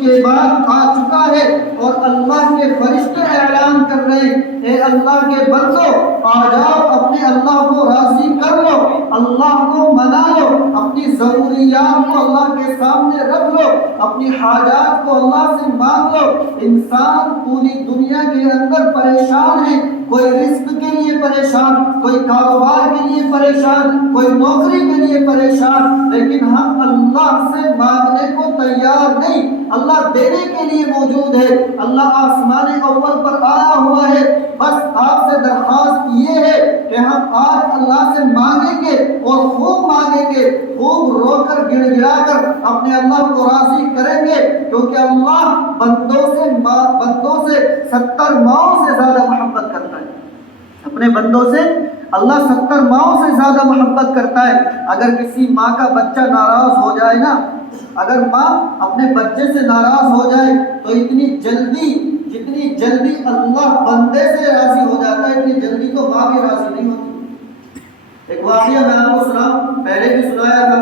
کے بعد آ چکا ہے، اور اللہ کے فرشتے اعلان کر رہے ہیں اے اللہ کے بندو آ جاؤ، اپنے اللہ کو راضی کر لو، اللہ کو منا لو، اپنی ضروریات کو اللہ کے سامنے رکھ لو، اپنی حاجات کو اللہ سے مانگ لو۔ انسان پوری دنیا کے اندر پریشان ہے، کوئی رزق کے لیے پریشان، کوئی کاروبار کے لیے پریشان، کوئی نوکری کے لیے پریشان، لیکن ہم اللہ سے مانگنے کو تیار نہیں۔ اللہ دینے کے لیے موجود ہے، اللہ آسمان اول پر آیا ہوا ہے، بس آپ سے درخواست یہ ہے کہ ہم آج اللہ سے مانگیں گے اور خوب مانگیں گے، خوب رو کر گڑ گڑا کر اپنے اللہ کو راضی کریں گے، کیونکہ اللہ بندوں سے 70 ماؤں سے زیادہ محبت کرتا ہے۔ اپنے بندوں سے اللہ 70 ماؤں سے زیادہ محبت کرتا ہے۔ اگر کسی ماں کا بچہ ناراض ہو جائے نا، اگر ماں اپنے بچے سے ناراض ہو جائے تو جتنی جلدی اللہ بندے سے راضی ہو جاتا ہے، اتنی جلدی تو ماں بھی راضی نہیں ہوتی۔ ایک واقعہ میں آپ کو سناؤں، پہلے بھی سنایا تھا۔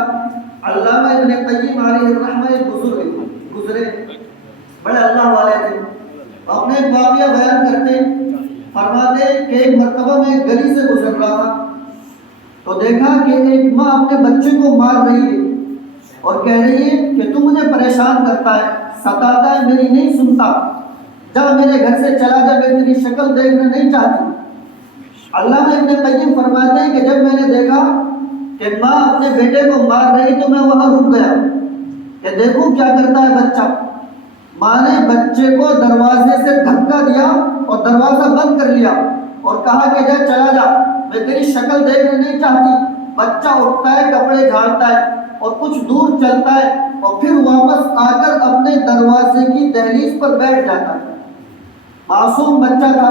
علامہ ابن قیم علیہ الرحمہ ایک بزرگ گزرے، بڑے اللہ والے تھے، اپنے ایک واقعہ بیان کرتے فرماتے کہ ایک مرتبہ میں ایک گلی سے گزر رہا تھا تو دیکھا کہ ایک ماں اپنے بچے کو مار رہی ہے اور کہہ رہی ہے کہ تو مجھے پریشان کرتا ہے، ستاتا ہے، میری نہیں سنتا، جا میرے گھر سے چلا جا، میں تیری شکل دیکھنا نہیں چاہتی۔ علامہ ابن قیم فرماتے ہیں کہ جب میں نے دیکھا کہ ماں اپنے بیٹے کو مار رہی تو میں وہاں رک گیا کہ دیکھوں کیا کرتا ہے بچہ۔ ماں نے بچے کو دروازے سے دھکا دیا اور دروازہ بند کر لیا اور کہا کہ جا چلا جا، میں تیری شکل دیکھنا نہیں چاہتی۔ بچہ اٹھتا ہے، کپڑے جھاڑتا ہے اور کچھ دور چلتا ہے اور پھر واپس آ کر اپنے دروازے کی دہلیز پر بیٹھ جاتا ہے۔ معصوم بچہ تھا،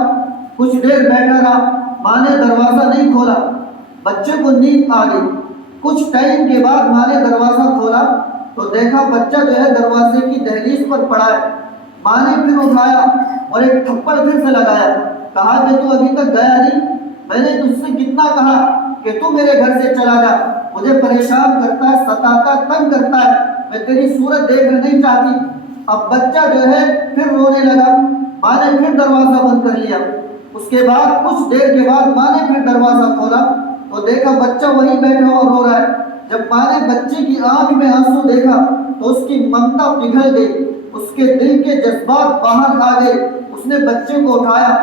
کچھ دیر بیٹھا رہا، ماں نے دروازہ نہیں کھولا، بچے کو نیند آ گئی۔ کچھ ٹائم کے بعد ماں نے دروازہ کھولا تو دیکھا بچہ جو ہے دروازے کی دہلیز پر پڑا ہے۔ ماں نے پھر اٹھایا اور ایک تھپڑ پھر سے لگایا، کہا کہ تو ابھی تک گیا نہیں، میں نے تجھ سے کتنا کہا کہ تو میرے گھر سے چلا جا، مجھے پریشان کرتا ہے، ستاتا، تنگ کرتا ہے، میں تیری صورت دیکھنا نہیں چاہتی۔ اب بچہ جو ہے پھر رونے لگا، ماں نے پھر دروازہ بند کر لیا۔ اس کے بعد کچھ دیر کے بعد ماں نے پھر دروازہ کھولا تو دیکھا بچہ وہیں بیٹھا اور رو رہا ہے۔ جب ماں نے بچے کی آنکھ میں آنسو دیکھا تو اس کی ممتا پگھل گئی، اس کے دل کے جذبات باہر آ گئے۔ اس نے بچے کو اٹھایا،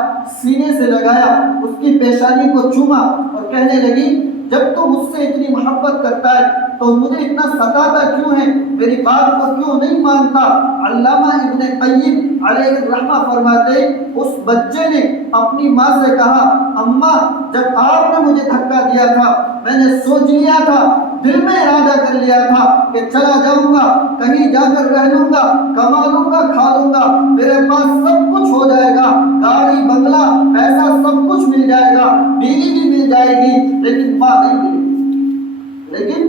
سینے سے لگایا، اس کی پیشانی کو چوما اور کہنے لگی جب تو مجھ سے اتنی محبت کرتا ہے تو مجھے اتنا ستاتا کیوں ہے، میری بات کو کیوں نہیں مانتا۔ علامہ ابن قیم علیہ الرحمہ فرماتے اس بچے نے اپنی ماں سے کہا اماں جب آپ نے مجھے دھکا دیا تھا میں نے سوچ لیا تھا، دل میں ارادہ کر لیا تھا کہ چلا جاؤں گا، کہیں جا کر رہ لوں گا، کما لوں گا، کھا لوں گا، میرے پاس سب کچھ ہو جائے گا، گاڑی بنگلہ پیسہ سب کچھ مل جائے گا، بیوی بھی مل جائے گی، لیکن ماں نہیں ملے گی، لیکن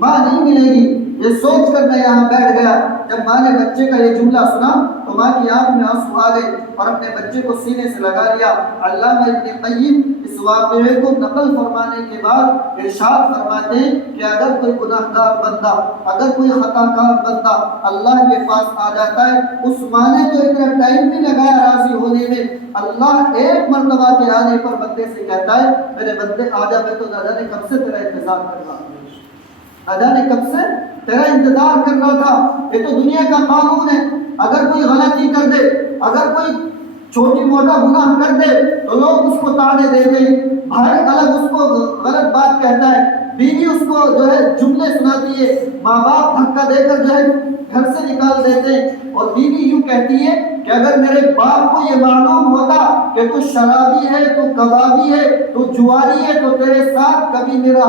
ماں نہیں ملے گی۔ یہ سوچ کر میں یہاں بیٹھ گیا۔ جب ماں نے بچے کا یہ جملہ سنا تو ماں کی آنکھ میں آنسو آ گئے اور اپنے بچے کو سینے سے لگا لیا۔ علامہ ابن قیم اس واقعے کو نقل فرمانے کے بعد ارشاد فرماتے ہیں کہ اگر کوئی گناہ گار بندہ، اگر کوئی خطا کار بندہ اللہ کے پاس آ جاتا ہے، اس ماں نے تو اتنا ٹائم بھی لگایا راضی ہونے میں، اللہ ایک مرتبہ کے آنے پر بندے سے کہتا ہے میرے بندے آ جا، میں تو نہ جانے کب سے تیرا انتظار کر رہا ہوں، نہ جانے کب سے تیرا انتظار کر رہا تھا۔ یہ تو دنیا کا قانون ہے، اگر کوئی غلطی کر دے، اگر کوئی چھوٹی موٹا گناہ کر دے تو لوگ اس کو تانے دیتے ہیں، بھائی الگ اس کو غلط بات کہتا ہے، بیوی اس کو جو ہے جملے سناتی ہے، ماں باپ دھکا دے کر جو ہے گھر سے نکال دیتے ہیں، اور بیوی یوں کہتی ہے کہ اگر میرے باپ کو یہ معلوم ہوتا کہ تو شرابی ہے، تو کبابی ہے، تو جواری ہے، تو تیرے ساتھ کبھی میرا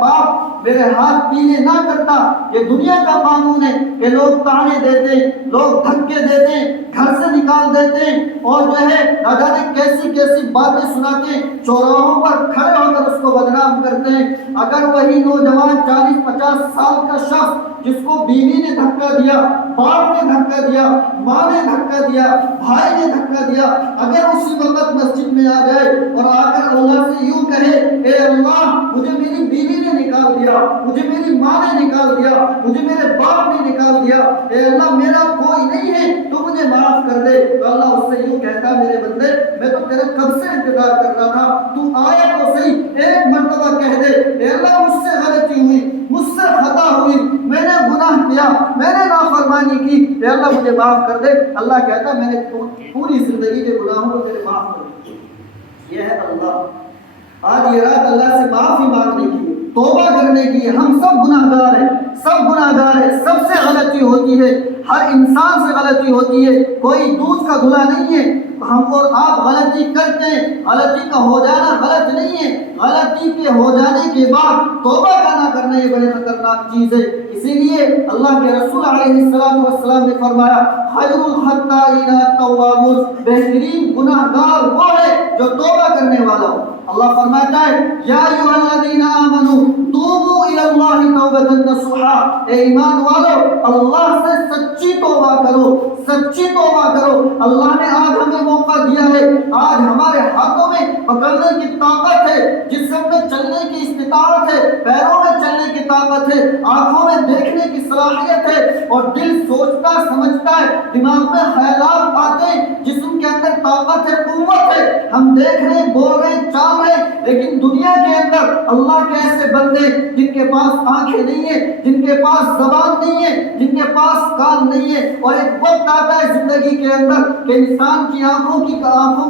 باپ میرے ہاتھ پینے نہ کرتا۔ یہ دنیا کا قانون ہے کہ لوگ تانے دیتے ہیں، لوگ دھکے دیتے ہیں، گھر سے نکال دیتے ہیں، اور جو ہے نہ جانے کیسی کیسی باتیں سناتے ہیں، چوراہوں پر کھڑے ہو کر اس کو بدنام کرتے ہیں۔ اگر وہی نوجوان 40-50 سال کا شخص جس کو بیوی نے دھکا دیا، باپ نے دھکا دیا، ماں نے دھکا دیا، بھائی نے دھکا دیا، اگر اسی وقت مسجد میں آ جائے اور آ کر اللہ سے یوں کہے اے اللہ مجھے میری بیوی نے نکال دیا، مجھے میری ماں نے نکال دیا، مجھے میرے باپ نے نکال دیا، اے اللہ میرا کوئی نہیں کر دے تو اللہ اس سے یوں کہتا میرے بندے میں تو تیرے کب سے انتظار کر رہا تھا، تو آیا تو صحیح، ایک مرتبہ کہہ دے اے اللہ مجھ سے غلطی ہوئی، مجھ سے خطا ہوئی، میں نے گناہ کیا، میں نے نافرمانی کی، اے اللہ مجھے معاف کر دے۔ اللہ کہتا میں نے پوری زندگی کے گناہوں کو تیرے معاف کر دیا۔ یہ ہے اللہ۔ آج یہ رات اللہ سے معافی مانگنے کی، توبہ کرنے کی، ہم سب گناہ گار ہیں، سب گناہ گار ہیں، سب سے غلطی ہوتی ہے، ہر انسان سے غلطی ہوتی ہے، کوئی دودھ کا دھلا نہیں ہے۔ ہم اور آپ غلطی کرتے ہیں، غلطی کا ہو جانا غلط نہیں ہے، غلطی کے ہو جانے کے بعد توبہ نہ کرنا یہ بڑی خطرناک چیز ہے۔ اسی لیے اللہ کے رسول علیہ السلام نے فرمایا خیر الخطائین التوابون، بہترین گناہ گار وہ ہے جو توبہ کرنے والا ہو۔ اللہ فرماتا ہے یا ایھا الذین آمنوا توبوا الی اللہ توبۃ نصوحا، اے ایمان والو اللہ سے سچی توبہ کرو، سچی توبہ کرو۔ اللہ نے آج ہمیں موقع دیا ہے، آج ہمارے ہاتھوں میں پکڑنے کی طاقت ہے، جسم میں چلنے کی استطاعت ہے، پیروں میں چلنے کی طاقت ہے، آنکھوں میں دیکھنے کی صلاحیت ہے، اور دل سوچتا سمجھتا ہے، دماغ میں خیالات آتے ہیں، جسم کے اندر طاقت ہے، قوت ہے، ہم دیکھ رہے ہیں، بول رہے ہیں، چال رہے ہیں۔ لیکن دنیا کے اندر اللہ کے ایسے بندے جن کے پاس آنکھیں نہیں ہیں، جن کے پاس زبان نہیں ہے، جن کے پاس کان نہیں ہے، اور ایک وقت آتا ہے زندگی کے اندر کہ انسان کی آنکھوں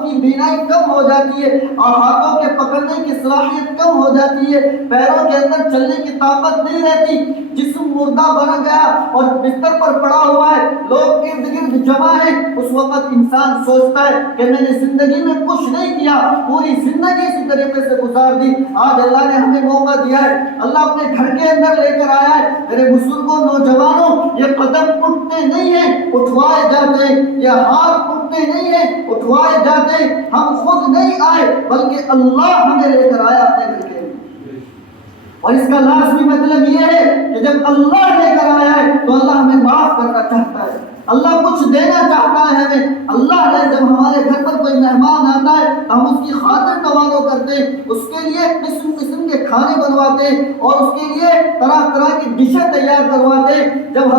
کی بینائی کم ہو جاتی ہے، اور ہاتھوں کے پکڑنے کی صلاحیت کم ہو جاتی ہے، پیروں کے اندر چلنے کی طاقت نہیں رہتی، جسم مردہ بن گیا اور بستر پر پڑا ہوا ہے، لوگ ارد گرد جمع ہیں۔ اس وقت انسان سوچتا ہے کہ میں نے زندگی میں کچھ نہیں کیا، پوری زندگی اسی طریقے سے گزار دی۔ آج اللہ نے ہمیں موقع دیا ہے، اللہ اپنے گھر کے اندر لے کر آیا ہے۔ میرے بزرگوں، نوجوانوں، یہ قدم اٹھتے نہیں ہیں، اٹھوائے جاتے ہیں، یہ ہاتھ اٹھتے نہیں ہیں، اٹھوائے جاتے ہیں۔ ہم خود نہیں آئے بلکہ اللہ ہمیں لے کر آیا اپنے گھر کے اندر۔ اور اس کا لازمی مطلب یہ ہے کہ جب اللہ لے کر آیا ہے تو اللہ ہمیں معاف کرنا چاہتا ہے، اللہ کچھ دینا چاہتا ہے ہمیں۔ اللہ ہے جب ہمارے گھر پر کوئی مہمان آتا ہے تو ہم اس کی خاطر تواضع کرتے ہیں، اس کے لیے قسم قسم کے کھانے بنواتے ہیں، اور اس کے لیے طرح طرح کی ڈشیں تیار کرواتے ہیں۔ جب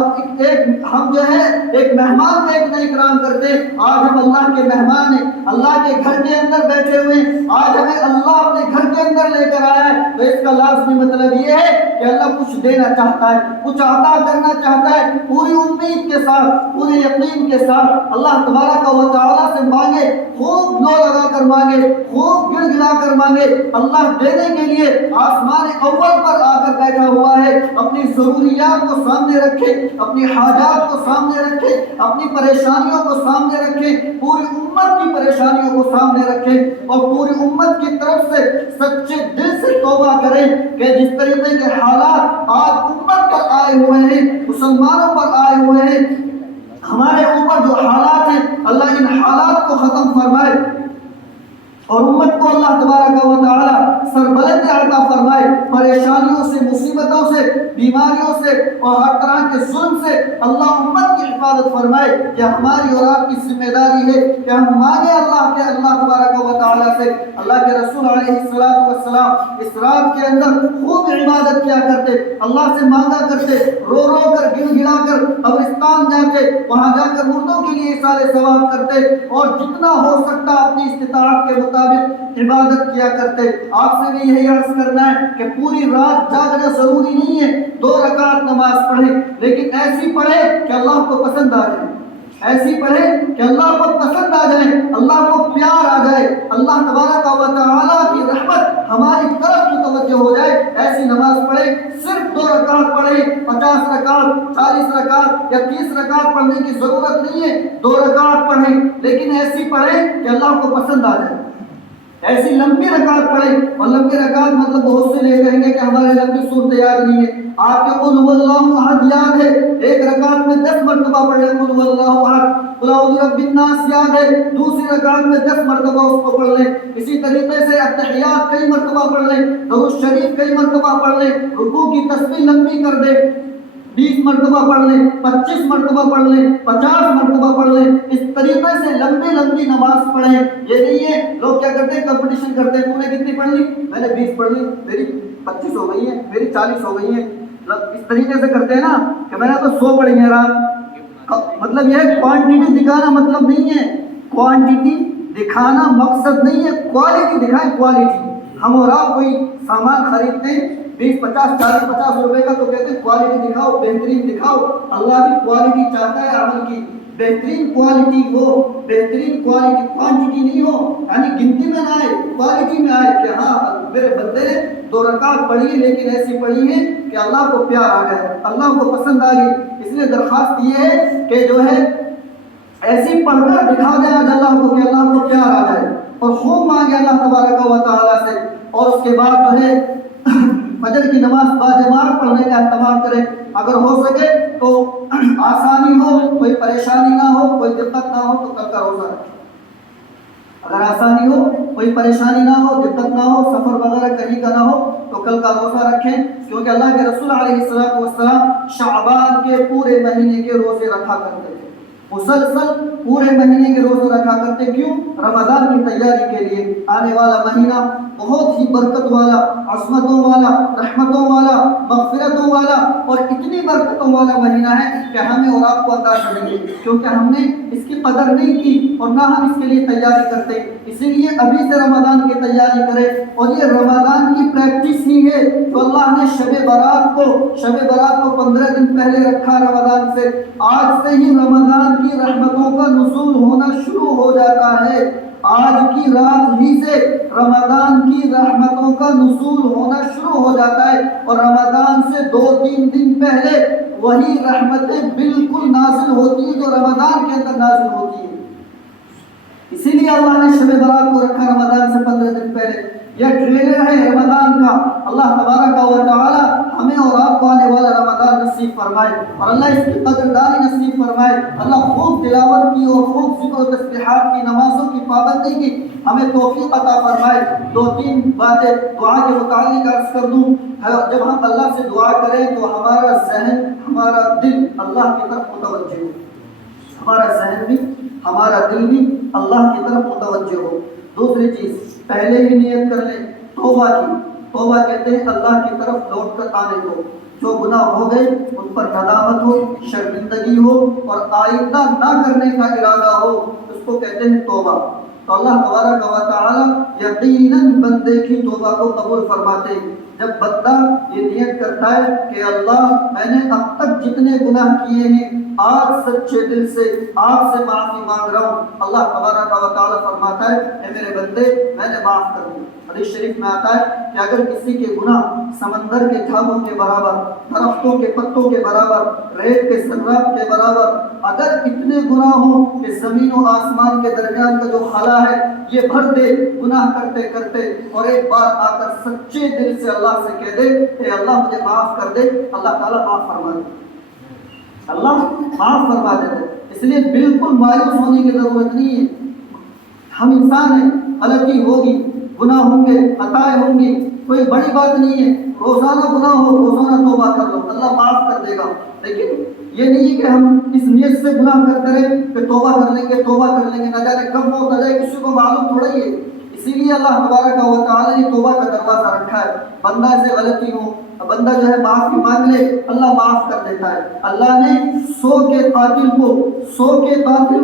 ہم جو ہے ایک مہمان کا اتنا اکرام کرتے ہیں، آج ہم اللہ کے مہمان ہیں، اللہ کے گھر کے اندر بیٹھے ہوئے ہیں، آج ہمیں اللہ اپنے گھر کے اندر لے کر آیا ہے، تو اس کا لازمی مطلب یہ ہے کہ اللہ کچھ دینا چاہتا ہے، کچھ عطا کرنا چاہتا ہے۔ پوری امید کے ساتھ، پورے یقین کے ساتھ اللہ تبارک و تعالیٰ سے مانگے، خوب لو لگا کر مانگے، خوب گڑ گڑا کر مانگے۔ اللہ دینے کے لیے آسمان اول پر آ کر بیٹھا ہوا ہے، اپنی ضروریات کو سامنے رکھے، اپنی حاجات کو سامنے رکھے، اپنی پریشانیوں کو سامنے رکھے، پوری امت کی پریشانیوں کو سامنے رکھے، اور پوری امت کی طرف سے سچے دل سے توبہ کریں کہ جس طریقے کے حالات آج امت پر آئے ہوئے ہیں، مسلمانوں پر آئے ہوئے ہیں، ہمارے اوپر جو حالات ہیں، اللہ ان حالات کو ختم فرمائے، اور امت کو اللہ تبارک و تعالی سربلندی عطا فرمائے، پریشانیوں سے، مصیبتوں سے، بیماریوں سے اور ہر طرح کے ظلم سے اللہ امت کی حفاظت فرمائے۔ یہ ہماری اور آپ کی ذمہ داری ہے کہ ہم مانگے اللہ تبارک و تعالی سے۔ اللہ کے رسول علیہ السلام اس رات کے اندر خوب عبادت کیا کرتے، اللہ سے مانگا کرتے، رو رو کر گڑ گڑا کر قبرستان جاتے، وہاں جا کر مردوں کے لیے اثار ثواب کرتے، اور جتنا ہو سکتا اپنی استطاعت کے مطابق عبادت کیا کرتے۔ آپ سے بھی یہی عرض کرنا ہے کہ پوری رات جاگنا ضروری نہیں ہے، 2 رکعت نماز پڑھیں، لیکن ایسی پڑھیں کہ اللہ کو پسند آ جائے، ایسی پڑھیں کہ اللہ کو پسند آ جائے، اللہ کو پیار آ جائے، اللہ تبارک و تعالیٰ کی رحمت ہماری طرف متوجہ ہو جائے، ایسی نماز پڑھیں۔ صرف 2 رکعت پڑھیں، 50 رکعت، 40 رکعت یا 30 رکعت پڑھنے کی ضرورت نہیں ہے، 2 رکعت پڑھیں، لیکن ایسی پڑھیں کہ اللہ کو پسند آ جائے۔ ایسی لمبی رکعت پڑھیں، اور لمبی رکعت مطلب بہت سے لے کہیں گے کہ ہمارے لمبی صورت یاد نہیں ہے۔ آپ کے قل هو اللہ احد یاد ہے، ایک رکعت میں 10 مرتبہ پڑھ لیں قل هو اللہ احد۔ قل اعوذ برب الناس یاد ہے، دوسری رکعت میں 10 مرتبہ اس کو پڑھ لیں۔ اسی طریقے سے التحیات کئی مرتبہ پڑھ لیں، درود شریف کئی مرتبہ پڑھ لیں، رکوع کی تسبیح لمبی کر دیں، 20 مرتبہ پڑھ لیں، 25 مرتبہ پڑھ لیں، 50 مرتبہ پڑھ لیں۔ اس طریقے سے لمبی لمبی نماز پڑھیں۔ یہ نہیں ہے لوگ کیا کرتے ہیں، کمپٹیشن کرتے ہیں، تو نے کتنی پڑھ لی، میں نے 20 پڑھ لی، میری 25 ہو گئی ہیں، میری 40 ہو گئی ہیں۔ اس طریقے سے کرتے ہیں نا کہ میں نے تو 100 پڑھی ہیں رات، مطلب یہ ہے کوانٹٹی دکھانا مطلب نہیں ہے، کوانٹٹی دکھانا مقصد نہیں ہے، کوالٹی دکھائیں، کوالٹی۔ ہم اور آپ کوئی سامان خریدتے ہیں 20 50 40 50 روپے کا تو کہتے ہیں کوالٹی دکھاؤ، بہترین دکھاؤ۔ اللہ بھی کوالٹی چاہتا ہے عمل کی، بہترین کوالٹی ہو، بہترین کوالٹی، کوانٹٹی نہیں ہو، یعنی گنتی میں نہ آئے، کوالٹی میں آئے کہ ہاں میرے بندے نے 2 رکعت پڑھی ہے لیکن ایسی پڑھی ہے کہ اللہ کو پیار آ گیا، اللہ کو پسند آ گئی۔ اس لیے درخواست یہ ہے کہ جو ہے ایسی پڑھ کر دکھا دے آج اللہ کو کہ اللہ کو پیار آ جائے، اور خوب مانگے اللہ تبارک و تعالیٰ سے، اور اس کے بعد جو ہے فجر کی نماز باجماعت پڑھنے کا اہتمام کرے۔ اگر ہو سکے تو آسانی ہو، کوئی پریشانی نہ ہو، کوئی دقت نہ ہو تو کل کا روزہ رکھے۔ اگر آسانی ہو، کوئی پریشانی نہ ہو، دقت نہ ہو، سفر وغیرہ کہیں کا نہ ہو تو کل کا روزہ رکھیں، کیونکہ اللہ کے رسول علیہ السلام شعبان کے پورے مہینے کے روزے رکھا کرتے تھے، مسلسل پورے مہینے کے روزے رکھا کرتے۔ کیوں؟ رمضان کی تیاری کے لیے۔ آنے والا مہینہ بہت ہی برکت والا، عصمتوں والا، رحمتوں والا، مغفرتوں والا اور اتنی برکتوں والا مہینہ ہے کہ ہمیں اور آپ کو اندازہ نہیں ہے، کیونکہ ہم نے اس کی قدر نہیں کی اور نہ ہم اس کے لیے تیاری کرتے۔ اسی لیے ابھی سے رمضان کی تیاری کرے، اور یہ رمضان کی پریکٹس ہی ہے تو اللہ نے شب برات کو 15 دن پہلے رکھا رمضان سے۔ آج سے ہی رمضان کی رحمتوں کا نزول ہونا شروع ہو جاتا ہے، آج کی رات ہی سے رمضان کی رحمتوں کا نزول ہونا شروع ہو جاتا ہے، اور رمضان سے 2-3 دن پہلے وہی رحمتیں بالکل نازل ہوتی ہیں جو رمضان کے اندر نازل ہوتی ہیں۔ اسی لیے اللہ نے شب برات کو رکھا رمضان سے 15 دن پہلے۔ یہ ٹریلر ہے رمضان کا۔ اللہ تبارک و تعالی ہمیں اور آپ کو آنے والا رمضان نصیب فرمائے، اور اللہ اس کی قدردانی نصیب فرمائے۔ اللہ خوب تلاوت کی اور خوب ذکر و تسبیحات کی، نمازوں کی پابندی کی ہمیں توفیق عطا فرمائے۔ 2-3 باتیں دعا کے متعلق عرض کر دوں۔ جب ہم اللہ سے دعا کریں تو ہمارا ذہن، ہمارا دل اللہ کی طرف متوجہ ہو، ہمارا ذہن بھی، ہمارا دل بھی اللہ کی طرف متوجہ ہو۔ دوسری چیز، پہلے ہی نیت کر لیں توبہ کی۔ توبہ کہتے ہیں اللہ کی طرف لوٹ کر آنے کو۔ جو گناہ ہو گئے ان پر ندامت ہو، شرمندگی ہو اور آئندہ نہ کرنے کا ارادہ ہو، اس کو کہتے ہیں توبہ۔ تو اللہ تبارک و تعالی یقیناً بندے کی توبہ کو قبول فرماتے ہیں۔ جب بندہ یہ نیت کرتا ہے کہ اللہ میں نے اب تک جتنے گناہ کیے ہیں آج سچے دل سے آپ سے معافی مانگ رہا ہوں، اللہ تبارک و تعالی فرماتا ہے اے میرے بندے میں نے معاف کر دیا۔ حدیث شریف میں آتا ہے کہ اگر کسی کے گناہ سمندر کے دھاگوں کے برابر، درختوں کے پتوں کے برابر، ریت کے ذرات کے برابر، اگر اتنے گناہ ہوں کہ زمین و آسمان کے درمیان کا جو خلا ہے یہ بھر دے گناہ کرتے کرتے، اور ایک بار آ کر سچے دل سے اللہ سے کہہ دے کہ اللہ مجھے معاف کر دے، اللہ تعالیٰ معاف فرما دے، اللہ معاف فرما دیتے۔ اس لیے بالکل مایوس ہونے کی ضرورت نہیں ہے۔ ہم انسان ہیں، غلطی ہوگی، گناہ ہوں گے، خطائیں ہوں گی، کوئی بڑی بات نہیں ہے۔ روزانہ گناہ ہو روزانہ توبہ کر لو، اللہ معاف کر دے گا۔ لیکن یہ نہیں ہے کہ ہم اس نیت سے گناہ کرتے رہے کہ توبہ کر لیں گے، توبہ کر لیں گے، نہ جانے کب موت آ جائے کسی کو معلوم تھوڑا ہی ہے۔ اسی لیے اللہ تبارک و تعالی نے توبہ کا دروازہ رکھا ہے۔ بندہ سے غلطی ہو، بندہ جو ہے معافی مانگ لے، اللہ معاف کر دیتا ہے۔ اللہ نے 100 کے قاتل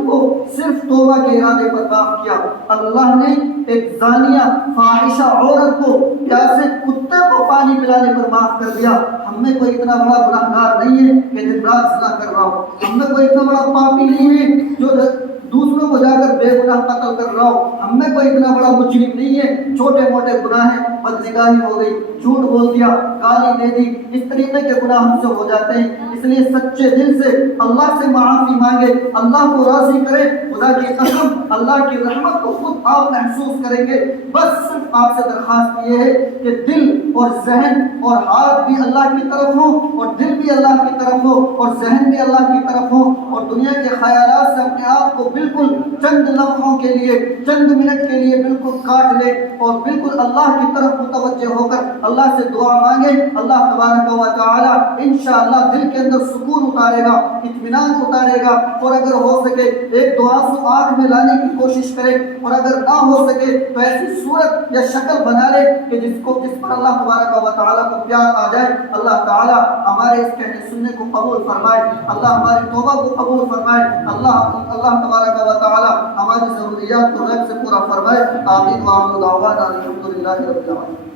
کو صرف توبہ کے ارادے پر معاف کیا۔ اللہ نے ایک زانیہ فاحشہ عورت کو پیاسے کتے کو پانی پلانے پر معاف کر دیا۔ ہم میں کوئی اتنا بڑا گناہگار نہیں ہے کہ دن رات زنا کر رہا ہو، ہم میں کوئی اتنا بڑا پاپی نہیں ہے جو دوسروں کو جا کر بے گناہ قتل کر رہا ہو، ہم میں کوئی اتنا بڑا مجرم نہیں ہے۔ چھوٹے موٹے گناہ ہیں، بدنگاہی ہو گئی، جھوٹ بول دیا، گالی دے دی، اس طریقے کے گناہ ہم سے ہو جاتے ہیں۔ اس لیے سچے دل سے اللہ سے معافی مانگے، اللہ کو راضی کرے۔ خدا کی قسم اللہ کی رحمت کو خود آپ محسوس کریں گے۔ بس صرف آپ سے درخواست یہ ہے کہ دل اور ذہن اور ہاتھ بھی اللہ کی طرف ہو، اور دل بھی اللہ کی طرف ہو، اور ذہن بھی اللہ کی طرف ہو، اور دنیا کے خیالات سے اپنے آپ کو بالکل چند لمحوں کے لیے، چند منٹ کے لیے بالکل کاٹ لے، اور بالکل اللہ کی طرف طرف متوجہ ہو کر اللہ سے دعا مانگے، اللہ تبارک و تعالی انشاءاللہ دل کے اندر سکون اتارے گا، اطمینان اتارے گا، اور اگر ہو سکے ایک دو آنسو آنکھ میں لانے کی کوشش کرے، اور اگر نہ ہو سکے تو ایسی صورت یا شکل بنا لے کہ جس پر اللہ تبارک و تعالیٰ کو پیار آ جائے۔ اللہ تعالیٰ ہمارے اس کہنے سننے کو قبول فرمائے، اللہ ہماری توبہ کو قبول فرمائے، اللہ تبارک و تعالیٰ ہماری ضروریات کو غیب سے پورا فرمائے۔ آمین وآخر دعوانا الحمدللہ رب العالمین۔